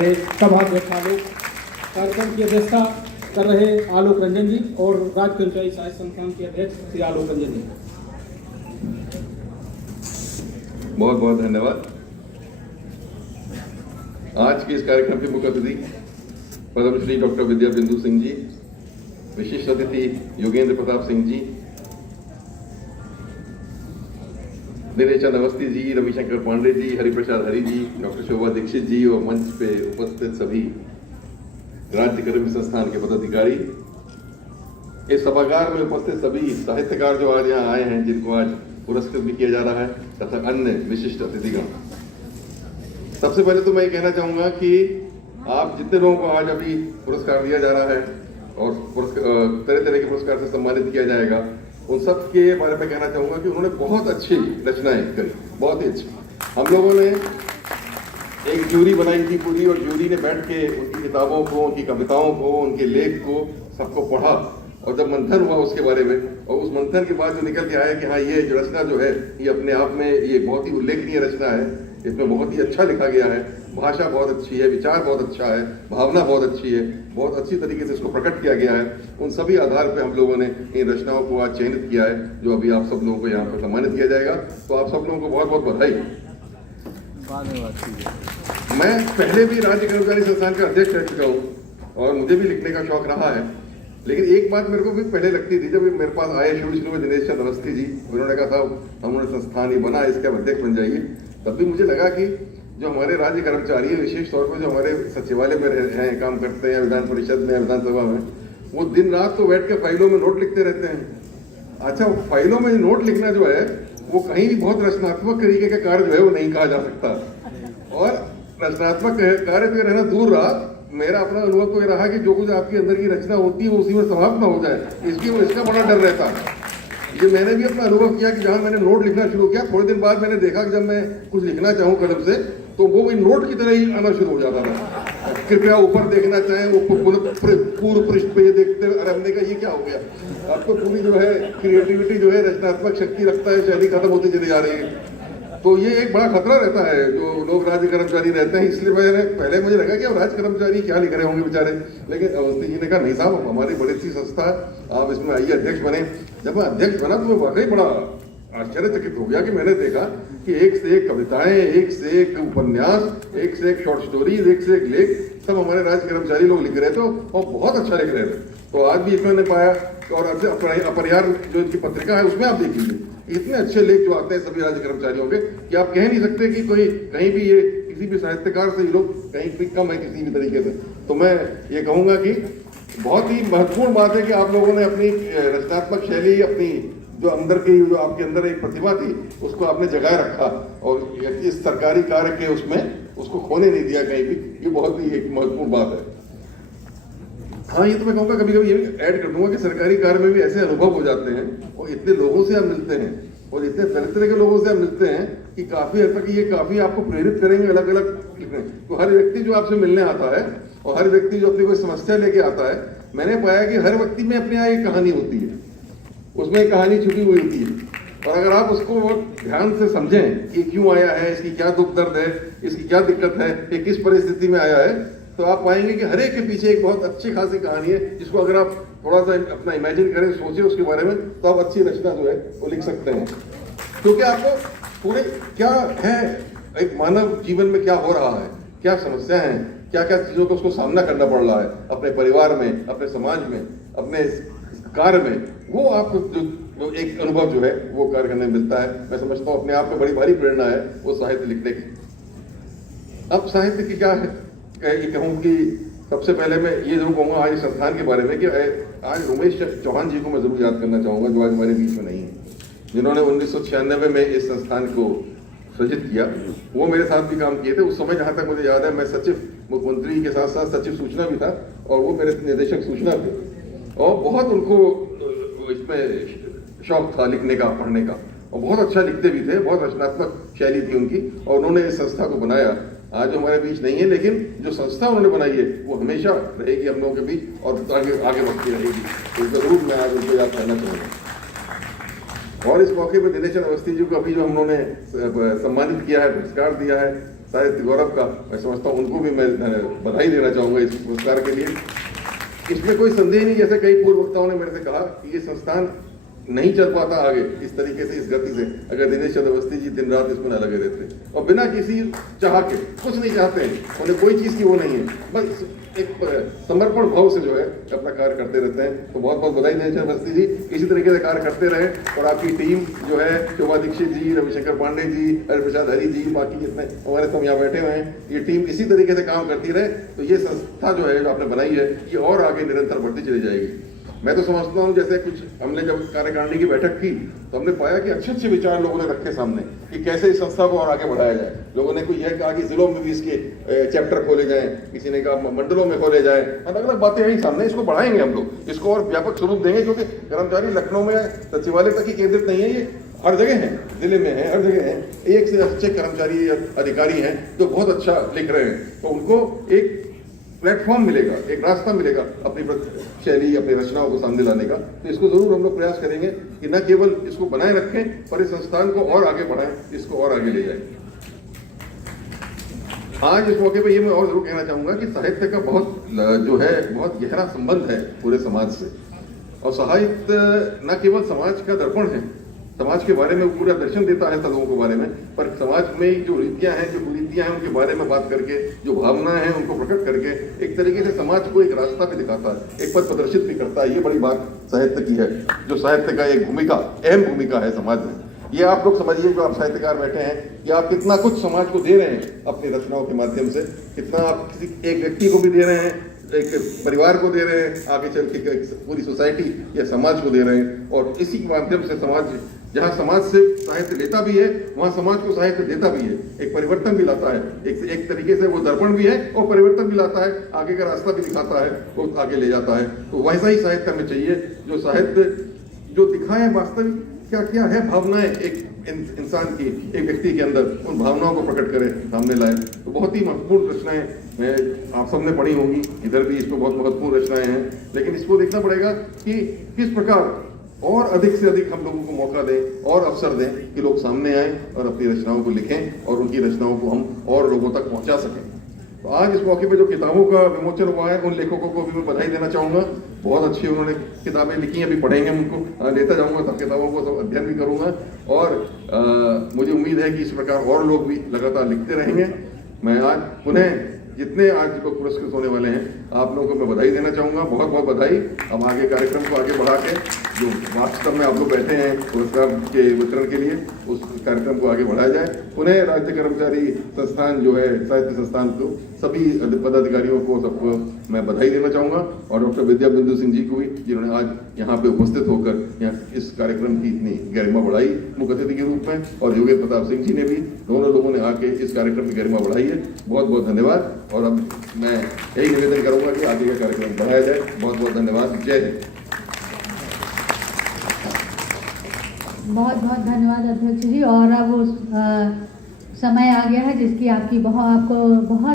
सभाध्यक्ष आलोक, कार्यक्रम की अध्यक्षता कर रहे आलोक रंजन जी और राज्य कर्मचारी सहायता संस्थान के अध्यक्ष श्री आलोक रंजन जी। बहुत बहुत धन्यवाद। आज के इस कार्यक्रम के मुख्य अतिथि पद्मश्री डॉक्टर विद्या बिंदु सिंह जी, विशिष्ट अतिथि योगेंद्र प्रताप सिंह जी, दिनेश चंद अवस्थी जी, रविशंकर पांडे जी, हरिप्रसाद हरि जी, डॉक्टर शोभा दीक्षित जी और मंच पे उपस्थित सभी राज्य कर्मचारी संस्थान के पदाधिकारी, इस सभागार में उपस्थित सभी साहित्यकार जो आज यहाँ आए हैं, जिनको आज पुरस्कृत भी किया जा रहा है, तथा अन्य विशिष्ट अतिथिगण। सबसे पहले तो मैं ये कहना चाहूंगा कि आप जितने लोगों को आज अभी पुरस्कार दिया जा रहा है और तरह तरह के पुरस्कार से सम्मानित किया जाएगा, उन सब के बारे में कहना चाहूंगा कि उन्होंने बहुत अच्छी रचनाएं करी, बहुत ही अच्छी। हम लोगों ने एक ज्यूरी बनाई थी पूरी, और ज्यूरी ने बैठ के उनकी किताबों को, उनकी कविताओं को, उनके लेख को सबको पढ़ा, और जब मंथन हुआ उसके बारे में, और उस मंथन के बाद जो निकल के आया कि हाँ, ये जो रचना जो है ये अपने आप में ये बहुत ही उल्लेखनीय रचना है, इसमें बहुत ही अच्छा लिखा गया है, भाषा बहुत अच्छी है, विचार बहुत अच्छा है, भावना बहुत अच्छी है, बहुत अच्छी तरीके से इसको प्रकट किया गया है। उन सभी आधार पे हम लोगों ने इन रचनाओं को आज चयनित किया है, जो अभी आप सब लोगों को यहाँ पर सम्मानित किया जाएगा। तो आप सब लोगों को बहुत बहुत बधाई। मैं पहले भी राज्य कर्मचारी संस्थान का अध्यक्ष रह चुका हूँ और मुझे भी लिखने का शौक रहा है, लेकिन एक बात मेरे को भी पहले लगती थी, जब मेरे पास आए शुरू में दिनेश चंद अवस्थी जी, उन्होंने कहा साहब हमारे संस्थान ही बना, इसके अध्यक्ष बन जाइए, तब भी मुझे लगा कि जो हमारे राज्य कर्मचारी है, विशेष तौर पर जो हमारे सचिवालय में हैं, काम करते हैं, विधान परिषद में, विधानसभा में, वो दिन रात तो बैठ के फाइलों में नोट लिखते रहते हैं। अच्छा, फाइलों में नोट लिखना जो है वो कहीं भी बहुत रचनात्मक तरीके का कार्य जो है वो नहीं कहा जा सकता, और रचनात्मक कार्य तो रहना दूर रहा, मेरा अपना अनुभव तो ये रहा कि जो कुछ आपके अंदर की रचना होती है वो उसी में समाप्त ना हो जाए, इसका बड़ा डर रहता है। ये मैंने भी अपना अनुभव किया कि जहां मैंने नोट लिखना शुरू किया, थोड़े दिन बाद मैंने देखा कि जब मैं कुछ लिखना चाहूँ कलम से, तो वो भी नोट की तरह ही आना शुरू हो जाता था। कृपया ऊपर देखना चाहें, वो पूर्व पृष्ठ पे ये देखते अरे हमने कहा ये क्या हो गया। अब तो पूरी जो है क्रिएटिविटी जो है, रचनात्मक शक्ति रखता है, शैली खत्म होती चली जा रही है। तो ये एक बड़ा खतरा रहता है जो लोग राज्य कर्मचारी रहते हैं। इसलिए पहले मुझे लगा कि अब राज्य कर्मचारी क्या लिख रहे होंगे बेचारे, लेकिन अवस्थी जी ने कहा नहीं साहब, हमारी बड़ी सी संस्था है, आप इसमें आइए, अध्यक्ष बने। जब मैं अध्यक्ष बना तो मैं वाकई बड़ा आश्चर्यचकित हो गया कि मैंने देखा कि एक से एक कविताएं, एक से एक उपन्यास, एक से एक शॉर्ट स्टोरीज, एक से एक लेख, सब हमारे राज्य कर्मचारी लोग लिख रहे थे और बहुत अच्छा लिख रहे थे। तो आज भी मैंने पाया, और अपरिहार जो इनकी पत्रिका है उसमें आप देख लीजिए, इतने अच्छे लेख जो आते हैं सभी राज्य कर्मचारियों के कि आप कह नहीं सकते कि कोई कहीं भी ये किसी भी साहित्यकार से ये लोग कहीं भी कम है किसी भी तरीके से। तो मैं ये कहूँगा कि बहुत ही महत्वपूर्ण बात है कि आप लोगों ने अपनी रचनात्मक शैली, अपनी जो अंदर की, जो आपके अंदर एक प्रतिभा थी, उसको आपने जगाए रखा, और इस सरकारी कार्य के उसमें उसको खोने नहीं दिया कहीं भी। ये बहुत ही एक महत्वपूर्ण बात है। हाँ, ये तो मैं कहूँगा, कभी कभी ये भी ऐड कर दूंगा कि सरकारी कार्य में भी ऐसे अनुभव हो जाते हैं, और इतने लोगों से आप मिलते हैं, और इतने तरह तरह के लोगों से आप मिलते हैं कि काफी हद तक ये काफी आपको प्रेरित करेंगे अलग अलग लिखने। तो हर व्यक्ति जो आपसे मिलने आता है, और हर व्यक्ति जो अपनी कोई समस्या लेके आता है, मैंने पाया कि हर व्यक्ति में अपने यहाँ एक कहानी होती है, उसमें एक कहानी छुपी हुई होती है, और अगर आप उसको ध्यान से समझें कि क्यों आया है, इसकी क्या दुख दर्द है, इसकी क्या दिक्कत है, ये किस परिस्थिति में आया है, तो आप पाएंगे कि हर एक के पीछे एक बहुत अच्छी खासी कहानी है, जिसको अगर आप थोड़ा सा अपना इमेजिन करें, सोचें उसके बारे में, तो आप अच्छी रचना जो है वो लिख सकते हैं। क्योंकि आपको पूरे क्या है, एक मानव जीवन में क्या हो रहा है, क्या समस्या है, क्या क्या चीजों को उसको सामना करना पड़ रहा है, अपने परिवार में, अपने समाज में, अपने कार्य में, वो आपको जो एक अनुभव जो है वो कार्य करने में मिलता है। मैं समझता हूँ अपने आप में बड़ी भारी प्रेरणा है वो साहित्य लिखने की। अब साहित्य की क्या है, ये कहूँ कि सबसे पहले मैं ये जरूर कहूँगा आज संस्थान के बारे में कि आज उमेश चौहान जी को मैं जरूर याद करना चाहूँगा, जो आज हमारे बीच में नहीं है, जिन्होंने 1996 में इस संस्थान को सृजित किया। वो मेरे साथ भी काम किए थे उस समय, जहाँ तक मुझे याद है मैं सचिव मुख्यमंत्री के साथ साथ सचिव सूचना भी था, और वो मेरे निदेशक सूचना थे, और बहुत उनको इसमें शौक था लिखने का, पढ़ने का, और बहुत अच्छा लिखते भी थे, बहुत रचनात्मक शैली थी उनकी, और उन्होंने इस संस्था को बनाया। आज हमारे बीच नहीं है, लेकिन जो संस्था उन्होंने बनाई है वो हमेशा रहेगी हम लोगों के बीच, और आगे बढ़ती रहेगी। तो जरूर मैं आज उनको याद करना चाहूँगा। और इस मौके पर दिनेश चंद अवस्थी जी को अभी जो हम लोगों ने सम्मानित किया है, पुरस्कार दिया है, साहित्य गौरव का मैं समझता हूँ उनको भी मैं बधाई देना चाहूँगा इस पुरस्कार के लिए। इसमें कोई संदेह नहीं, जैसे कई पूर्व वक्ताओं ने मेरे से कहा कि ये संस्थान नहीं चल पाता आगे इस तरीके से, इस गति से, अगर दिनेश चंद्र अवस्थी जी दिन रात इसमें न लगे रहते और बिना किसी चाह के, कुछ नहीं चाहते हैं, उन्हें कोई चीज़ की वो नहीं है, बस एक समर्पण भाव से जो है अपना कार्य करते रहते हैं। तो बहुत बहुत बधाई दिनेश चंद्र अवस्थी जी, इसी तरीके से कार्य करते रहे और आपकी टीम जो है शोभा दीक्षित जी, रविशंकर पांडे जी, हरिप्रसाद हरी जी, बाकी जितने हमारे सब यहाँ बैठे हुए हैं, ये टीम इसी तरीके से काम करती रहे तो ये संस्था जो है जो आपने बनाई है ये और आगे निरंतर बढ़ती चली जाएगी। मैं तो समझता हूँ जैसे कुछ हमने जब कार्यकारिणी की बैठक की तो हमने पाया कि अच्छे अच्छे विचार लोगों ने रखे सामने कि कैसे इस संस्था को और आगे बढ़ाया जाए। लोगों ने कोई यह कहा कि जिलों में भी इसके चैप्टर खोले जाएं, किसी ने कहा मंडलों में खोले जाएं, अलग अलग बातें आई सामने। इसको बढ़ाएंगे हम लोग, इसको और व्यापक स्वरूप देंगे, क्योंकि कर्मचारी लखनऊ में सचिवालय तक ही केंद्रित नहीं है, ये हर जगह है, जिले में है, हर जगह है। एक से अच्छे कर्मचारी अधिकारी हैं जो बहुत अच्छा लिख रहे हैं, तो उनको एक प्लेटफॉर्म मिलेगा, एक रास्ता मिलेगा अपनी शैली, अपनी रचनाओं को सामने लाने का। तो इसको जरूर हम लोग प्रयास करेंगे कि न केवल इसको बनाए रखें पर इस संस्थान को और आगे बढ़ाएं, इसको और आगे ले जाएं। आज इस मौके पे ये मैं और जरूर कहना चाहूंगा कि साहित्य का बहुत जो है बहुत गहरा संबंध है पूरे समाज से, और साहित्य न केवल समाज का दर्पण है, समाज के बारे में पूरा दर्शन देता है लोगों के बारे में, पर समाज में जो रीतियां हैं, जो कुरीतियां हैं, उनके बारे में बात करके, जो भावनाएं हैं उनको प्रकट करके एक तरीके से समाज को एक रास्ता भी दिखाता है, एक पथ प्रदर्शित भी करता है। ये बड़ी बात साहित्य की है, जो साहित्य का एक भूमिका, अहम भूमिका है समाज में। ये आप लोग समझिए, जो आप साहित्यकार बैठे हैं, कि आप कितना कुछ समाज को दे रहे हैं अपनी रचनाओं के माध्यम से, कितना आप किसी एक व्यक्ति को भी दे रहे हैं, एक परिवार को दे रहे हैं, आगे चल के पूरी सोसाइटी या समाज को दे रहे हैं। और इसी के माध्यम से समाज, जहाँ समाज से साहित्य लेता भी है वहाँ समाज को साहित्य देता भी है, एक परिवर्तन भी लाता है, एक तरीके से वो दर्पण भी है और परिवर्तन भी लाता है, आगे का रास्ता भी दिखाता है, वो आगे ले जाता है। तो वैसा ही साहित्य हमें चाहिए, जो साहित्य जो दिखाए वास्तविक क्या क्या है भावनाएं एक इंसान की, एक व्यक्ति के अंदर, उन भावनाओं को प्रकट करे, सामने लाए। तो बहुत ही महत्वपूर्ण रचनाएं आप सबने पढ़ी होंगी, इधर भी इस पर बहुत महत्वपूर्ण रचनाएं हैं, लेकिन इसको देखना पड़ेगा कि किस प्रकार और अधिक से अधिक हम लोगों को मौका दें और अवसर दें कि लोग सामने आएं और अपनी रचनाओं को लिखें और उनकी रचनाओं को हम और लोगों तक पहुंचा सकें। तो आज इस मौके पे जो किताबों का विमोचन हुआ है, उन लेखकों को भी मैं बधाई देना चाहूँगा। बहुत अच्छी उन्होंने किताबें लिखी हैं, अभी पढ़ेंगे उनको, लेता जाऊँगा सब किताबों को, सब अध्ययन भी करूँगा और मुझे उम्मीद है कि इस प्रकार और लोग भी लगातार लिखते रहेंगे। मैं आज पुनः जितने आज को पुरस्कृत होने वाले हैं आप लोगों को मैं बधाई देना चाहूँगा, बहुत बहुत बधाई। हम आगे कार्यक्रम को आगे बढ़ा के, जो वास्तव में आप लोग बैठे हैं पुरस्कार के वितरण के लिए, उस कार्यक्रम को आगे बढ़ाया जाए। पुनः राज्य कर्मचारी संस्थान जो है, साहित्य संस्थान को, सभी पदाधिकारियों को, सबको मैं बधाई देना चाहूँगा और डॉक्टर विद्या बिंदु सिंह जी को भी, जिन्होंने आज यहाँ पे उपस्थित होकर यहाँ इस कार्यक्रम की इतनी गरिमा बढ़ाई मुख्य अतिथि के रूप में, और योगेश प्रताप सिंह जी ने भी, दोनों लोगों ने आके इस कार्यक्रम की गरिमा बढ़ाई है। बहुत बहुत धन्यवाद। और अब मैं यही निवेदन करूंगा कि आगे का कार्यक्रम बढ़ाया जाए। बहुत बहुत धन्यवाद। जय हिंद। बहुत बहुत धन्यवाद अध्यक्ष जी। और अब समय आ गया है जिसकी आपको बहुत